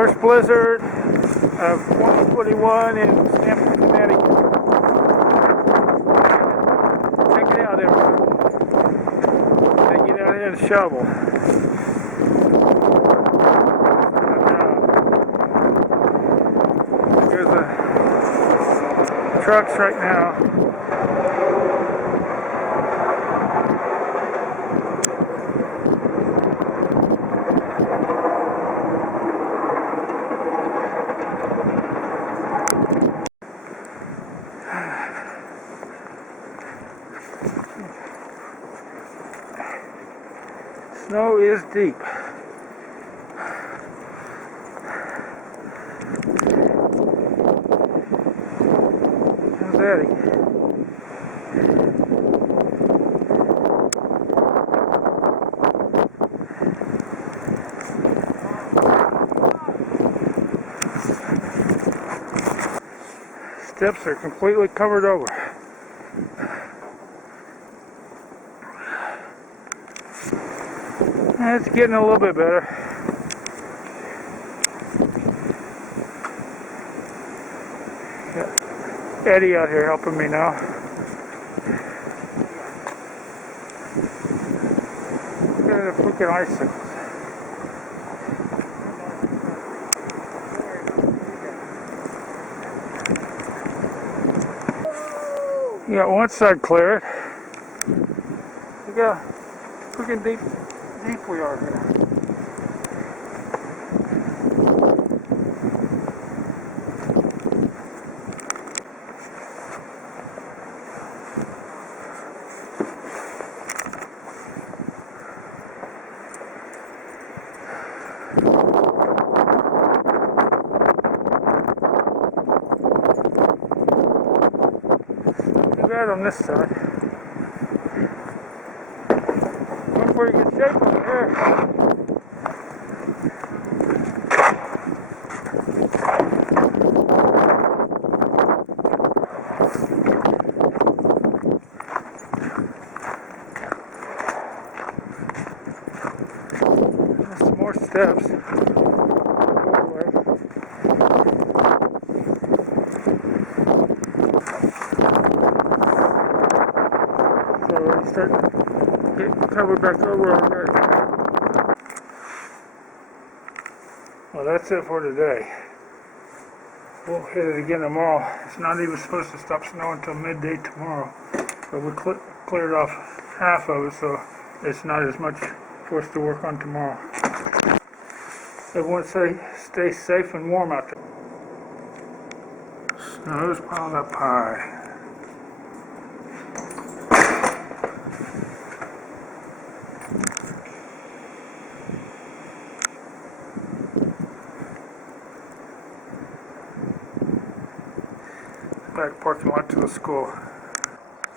First blizzard of 2021 in Stamford, Connecticut. Check it out, everyone. They get out here and shovel. There's the trucks right now. Snow is deep. How's Eddie? Steps are completely covered over. It's getting a little bit better. Got Eddie out here helping me now. Look at the freaking icicles. You got one side cleared. Look how freaking deep we are here. Too bad on this side. Look where you get shape over here. Some more steps. So we're starting to get covered back over already. Well, that's it for today. We'll hit it again tomorrow. It's not even supposed to stop snowing until midday tomorrow. But we cleared off half of it, so it's not as much for us to work on tomorrow. Everyone stay safe and warm out there. Snow's piled up high. Back parking lot to the school.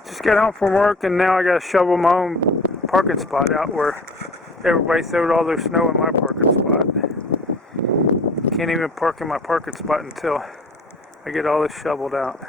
Just got home from work and now I gotta shovel my own parking spot out where everybody throwed all their snow in my parking spot. Can't even park in my parking spot until I get all this shoveled out.